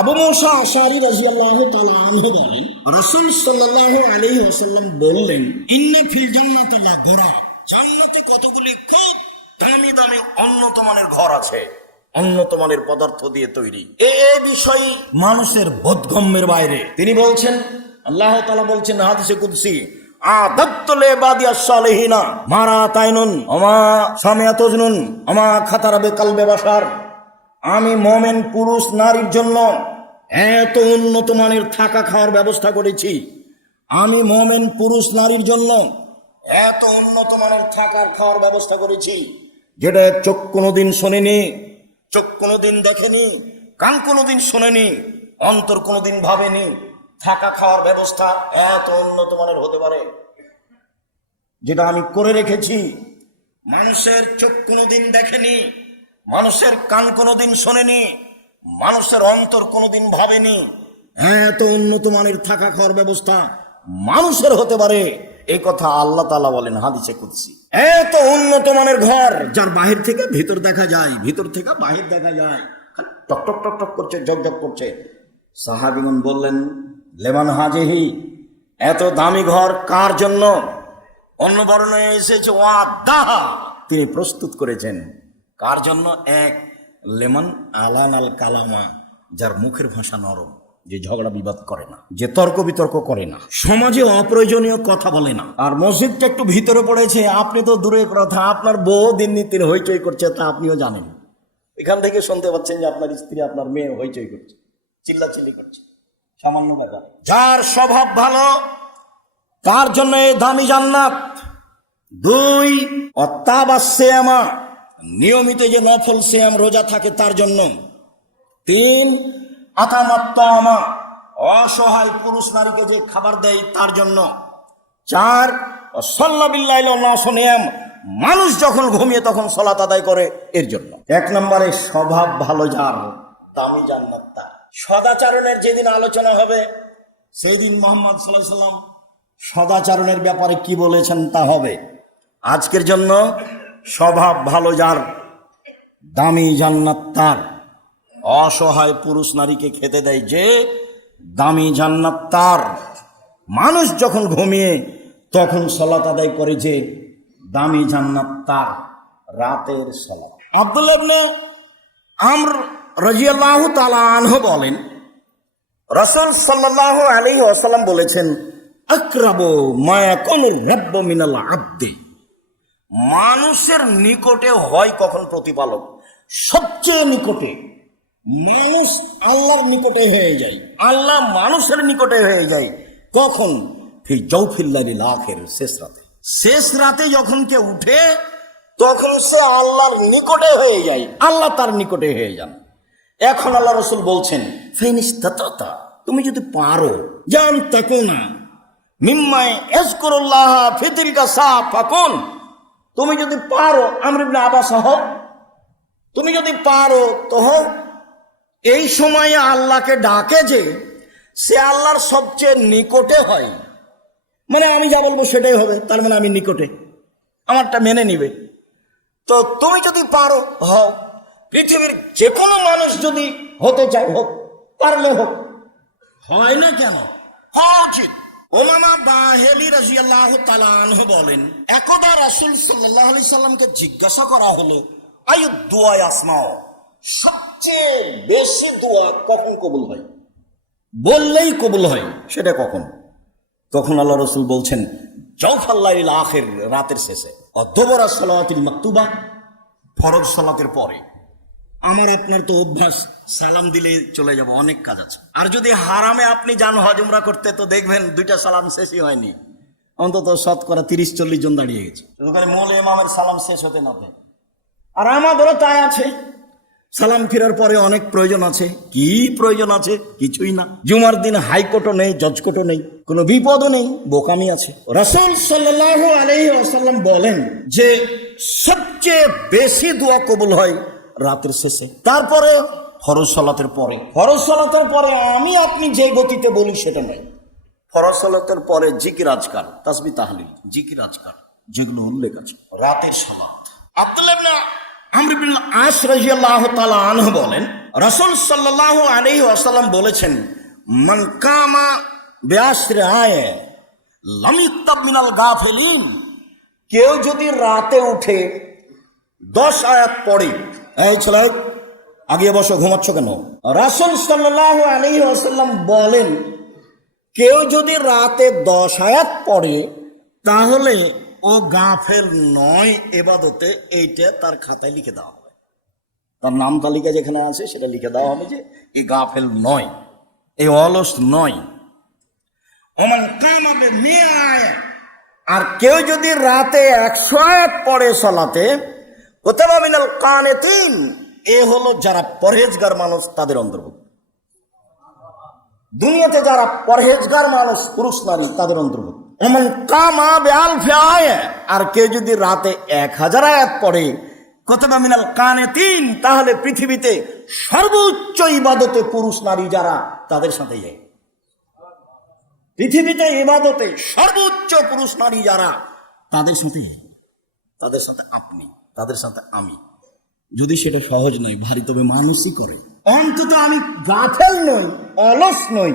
আবু মৌসা আশারি রাজিয়াল্লাহ তাআলা আনহু বলেন, রাসূল সাল্লাল্লাহু আলাইহি ওয়াসাল্লাম বললেন, ইন্না ফিল জান্নাতি লা গোরা। জান্নাতে কতগুলি খুব দামি দামি উন্নত মানের ঘর আছে, উন্নত মানের পদার্থ দিয়ে তৈরি। এ বিষয় মানুষের বোধগম্যের বাইরে। তিনি বলছেন, আল্লাহ তাআলা বলছেন হাদিসে কুদসি, আদত্তলে বাদিয়া সালেহিনা, মারা তাইনুন আমা সামিয়াতুজনুন আমা খাতারাবে কালবে বাসার আমি মোমেন পুরুষ নারীর জন্য এত উন্নত মানের থাকা খাওয়ার ব্যবস্থা করেছি। আমি মোমেন পুরুষ নারীর জন্য এত উন্নত মানের থাকার খাওয়ার ব্যবস্থা করেছি, যেটা চোখ কোনোদিন শোনেনি, চোখ কোনোদিন দেখেনি, কান কোনোদিন শোনেনি, অন্তর কোনোদিন ভাবেনি। থাকা খাওয়ার ব্যবস্থা এত উন্নত মানের হতে পারে, যেটা আমি করে রেখেছি। মানুষের চোখ কোনোদিন দেখেনি, মানুষের কান কোনোদিন শোনেনি মানুষের অন্তর কোনোদিন ভাবেনি। হ্যাঁ এত উন্নত মানের থাকা খাওয়ার ব্যবস্থা মানুষের হতে পারে। এই কথা আল্লাহ তালা বলেন হাদিসে কুদসি। এত উন্নত মানের ঘর যার বাহির থেকে ভিতর দেখা যায়, ভিতর থেকে বাহির দেখা যায়। টক টক টক টক করছে জগ করছে। সাহাবিগণ বললেন লেমান হাজেহি, এত দামি ঘর কার জন্য? অন্য বর্ণে এসেছে, ওয়াদাহা। তিনি প্রস্তুত করেছেন, কার জন্য? এক লেমন আলান আল কালামা, যার মুখের ভাষা নরম, যে ঝগড়া বিবাদ করে না, যে তর্ক বিতর্ক করে না, সমাজে অপ্রয়োজনীয় কথা বলে না। আর মসজিদটা একটু ভিতরে পড়েছে, আপনি তো দূরের কথা, আপনার বউ দিন নিতিন হইচই করছে, তা আপনিও জানেন। এখান থেকে শুনতে পাচ্ছেন যে আপনার স্ত্রী, আপনার মেয়ে হইচই করছে, চিল্লাচিল্লি করছে। সামান্য ব্যাপার। যার স্বভাব ভালো, তার জন্য দামি জান্নাত। দুই অত্যাবা শ্যামা নিয়মিত যে নফল শ্যাম রোজা থাকে তার জন্য তিন আতামাত্মা অসহায় পুরুষ নারীকে যে খাবার দেয় তার জন্য। চার সল্লাবিল্লাম মানুষ যখন ঘুমিয়ে তখন সলাত আদায় করে এর জন্য। এক নম্বরে স্বভাব ভালো যার, দামি জান্নাত তার। সদাচারণের যেদিন আলোচনা হবে সেই দিন মোহাম্মদ সাল্লাহ সাল্লাম সদাচারণের ব্যাপারে কি বলেছেন তা হবে। আজকের জন্য স্বভাব ভালো যার, দামি জান্নাত তার। অসহায় পুরুষ নারীকে খেতে দেয় যে, দামি জান্নাত তার। মানুষ যখন ঘুমিয়ে, তখন সলাত আদায় করে যে, দামি জান্নাত তার, রাতের সলাত আব্দুল্লাহ ইবনে আমর রাজিয়াল্লাহু তাআলা আনহু বলেন, রাসূল সাল্লাল্লাহু আলাইহি ওয়াসাল্লাম বলেছেন, আকরাবু মা ইয়াকুনু রাব্বু মিনাল আবদি। মানুষের নিকটে হয় কখন প্রতিপালক? সবচেয়ে নিকটে। মানুষ আল্লাহর নিকটে হয়ে যায়। আল্লাহ মানুষের নিকটে হয়ে যায় কখন? জৌফিল্লারি লাখের, শেষ রাতে। শেষ রাতে যখন কে উঠে, তখন সে আল্লাহর নিকটে হয়ে যায়। আল্লাহ তার নিকটে হয়ে যান। এখন আল্লাহ রসুল বলছেন, ফেনিস্তাতা, তুমি যদি পারো জান তাকো না মিম্মায় এসকরুল্লাহ ফিতিলকা সাহ ফাকুন তুমি যদি পারো আমরিবনে আবাস হও তুমি যদি পারো তো হও। এই সময়ে আল্লাহকে ডাকে যে সে আল্লাহর সবচেয়ে নিকটে হয়। মানে আমি যা বলব সেটাই হবে তার মানে আমি নিকটে। আমারটা মেনে নিবে। তো তুমি যদি পারো হও। পৃথিবীর যে কোনো মানুষ যদি হতে চায় হোক পারলে হোক। হয় না কেন? হওয়া উচিত। ওলামা বাহেলি রাজিয়াল্লাহ তালানহ বলেন, একদা রাসুল সাল্লাহ আলি সাল্লামকে জিজ্ঞাসা করা হলো, আয়ু দোয়াই আসমাও? সবচেয়ে বেশি দোয়া কখন কবুল হয়? বললেই কবুল হয়, সেটা কখন? তখন আল্লাহ রসুল বলছেন জৌফাল্লাহ আখের, রাতের শেষে। অধ্যবরা সালাতিল মাকতুবা, ফরজ সালাতের পরে। আমার আপনার তো অভ্যাস, সালাম দিলে চলে যাব, অনেক কাজ আছে। আর যদি হারামে আপনি যান হজমরা করতে, তো দেখবেন দুইটা সালাম শেষই হয়নি। অন্তত শতকরা তিরিশ, চল্লিশ জন দাঁড়িয়ে গেছে। ওখানে মোল ইমামের সালাম শেষ হতে না। আর আমাদেরও তাই আছে। সালাম ফেরার পরে অনেক প্রয়োজন আছে। কি প্রয়োজন আছে? কিছুই না। জুমার দিন হাইকোর্টও নেই জজ কোর্টও নেই, কোনো বিপদও নেই, বোকামি আছে। রসুল সাল্লাহ আলহি আসাল্লাম বলেন যে, সবচেয়ে বেশি দোয়া কবুল হয় রাতের শেষে। তারপরে ফরজ সালাতের পরে। ফরজ সালাতের পরে আমি আপনি যে গতিতে বলি সেটা নয় ফরজ সালাতের পরে জিকির আজকার, তাসবি তাহলিল, জিকির আজকার, যেগুলো উল্লেখ আছে। রাতের সালাত। আব্দুল্লাহ ইবনে আমরিবুল আস রাজিয়াল্লাহ তালা আনহ বলেন, রসুল সাল্লাহ আলাইহি আসাল্লাম বলেছেন, মান কামা বেআশ্রে আয় লামিত্তাব মিনাল গাফেলিন কেউ যদি রাতে উঠে দশ আয়াত পড়ে এই ছেলে আগে বসো, ঘুমাচ্ছ কেন? রাসুল সাল্লাহ আলী আসাল্লাম বলেন, কেউ যদি রাতে দশ আয়াত পড়ে, তাহলে ও গাফেল নয় এবাদতে এইটা তার খাতায় লিখে দেওয়া হবে। তার নাম তালিকা যেখানে আছে, সেটা লিখে দেওয়া হবে যে, এই গাফেল নয়, এই অলস নয়। মেয়ে আর কেউ যদি রাতে একশো আয়াত পড়ে সলাতে কোথাও মিনাল কানে তিন এ হলো যারা পরহেজগার মানুষ, তাদের অন্তর্ভুক্ত। দুনিয়াতে যারা পরহেজগার মানুষ, পুরুষ নারী, তাদের অন্তর্ভুক্ত। এমন কামা বেআল ফেয়ায়। আর কেউ যদি রাতে এক হাজার আয়াত পড়ে কোথাও মিনাল কানে তিন তাহলে পৃথিবীতে সর্বোচ্চ ইবাদতে পুরুষ নারী যারা, তাদের সাথে যায়। পৃথিবীতে ইবাদতে সর্বোচ্চ পুরুষ নারী যারা, তাদের সাথে তাদের সাথে আপনি তাদের সাথে আমি। যদি সেটা সহজ নয়, ভারী, তবে মানুষই করে। অন্তত আমি গাফেল নই, অলস নই।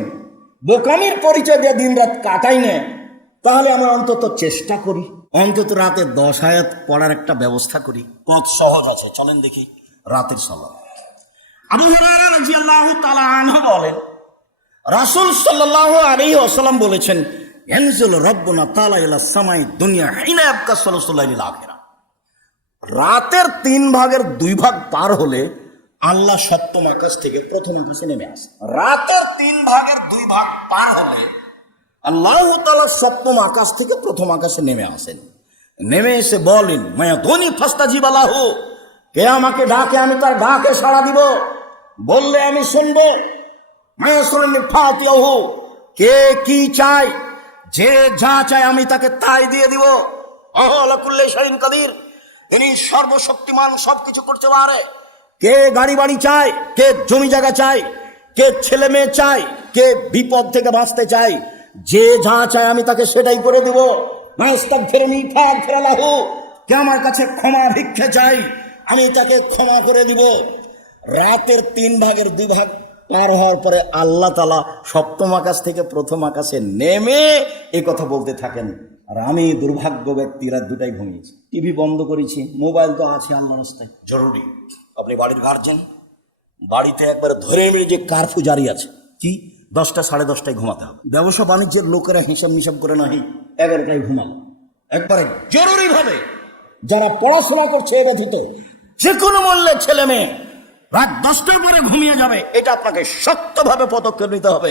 বোকামির পরিচয় দিয়ে দিন রাত কাটাই না তাহলে আমরা অন্তত চেষ্টা করি। অন্তত রাতে দশ আয়াত পড়ার একটা ব্যবস্থা করি। কত সহজ আছে, চলেন দেখি রাতের সলাপ আবু হুরায়রা রাদিয়াল্লাহু তাআলা বলেন, রাসূল সাল্লাল্লাহু আলাইহি বলেছেন ইয়ানজিল রাব্বুনা তাআলা ইলা সামাই দুনিয়া হিনা ইয়াবকা সালাসুল লাইলিল আখিরা। রাতের তিন ভাগের দুই ভাগ পার হলে আল্লাহ সপ্তম আকাশ থেকে প্রথম আকাশে নেমে আসে। রাতের তিন ভাগের দুই ভাগ পার হলে আল্লাহ তাআলা সপ্তম আকাশ থেকে প্রথম আকাশে নেমে আসেন। নেমে এসে বলেন, মায়া ধনী ফাস্তা জীবালাহ কে আমাকে ডাকে, আমি তার ডাকে সাড়া দিব। বললে আমি শুনব। মায়া শুনেন ফাতিয়াহু কে কি চাই যে যা চায় আমি তাকে তাই দিয়ে দিব। অহ অহলাকুল্লে শাহিন কাদির তিনি সর্বশক্তিমান, সবকিছু করতে পারে। কে গাড়ি বাড়ি চায়, কে জমি জায়গা চায়, কে ছেলে মেয়ে চায়, কে বিপদ থেকে বাঁচতে চায়, যে যা চায় আমি তাকে সেটাই করে দিব। মাস্তাক ফেরেনি ফাঁক ফেরালাহু কে আমার কাছে ক্ষমা ভিক্ষে চাই আমি তাকে ক্ষমা করে দিব। রাতের তিন ভাগের দুই ভাগ পার হওয়ার পরে আল্লাহ তালা সপ্তম আকাশ থেকে প্রথম আকাশে নেমে এ কথা বলতে থাকেন। আর আমি দুর্ভাগ্য ব্যক্তিরা দুটাই ঘুমিয়েছি। টিভি বন্ধ করেছি, মোবাইল তো আছে আল্লাহ রাস্তায় জরুরি। আপনি বাড়ির গার্জেন বাড়িতে একবার ধরে মেরে যে কারফু জারি আছে। কি? দশটা, সাড়ে দশটায় ঘুমাতে হবে। ব্যবসা বাণিজ্যের লোকেরা হিসাব মিসাব করে নাহি, এগারোটায় ঘুমাল। একবারে জরুরি ভাবে যারা পড়াশোনা করছে এ ব্যথিত যে কোনো মূল্যে ছেলে মেয়ে রাত দশটার পরে ঘুমিয়ে যাবে, এটা আপনাকে শক্তভাবে পদক্ষেপ নিতে হবে।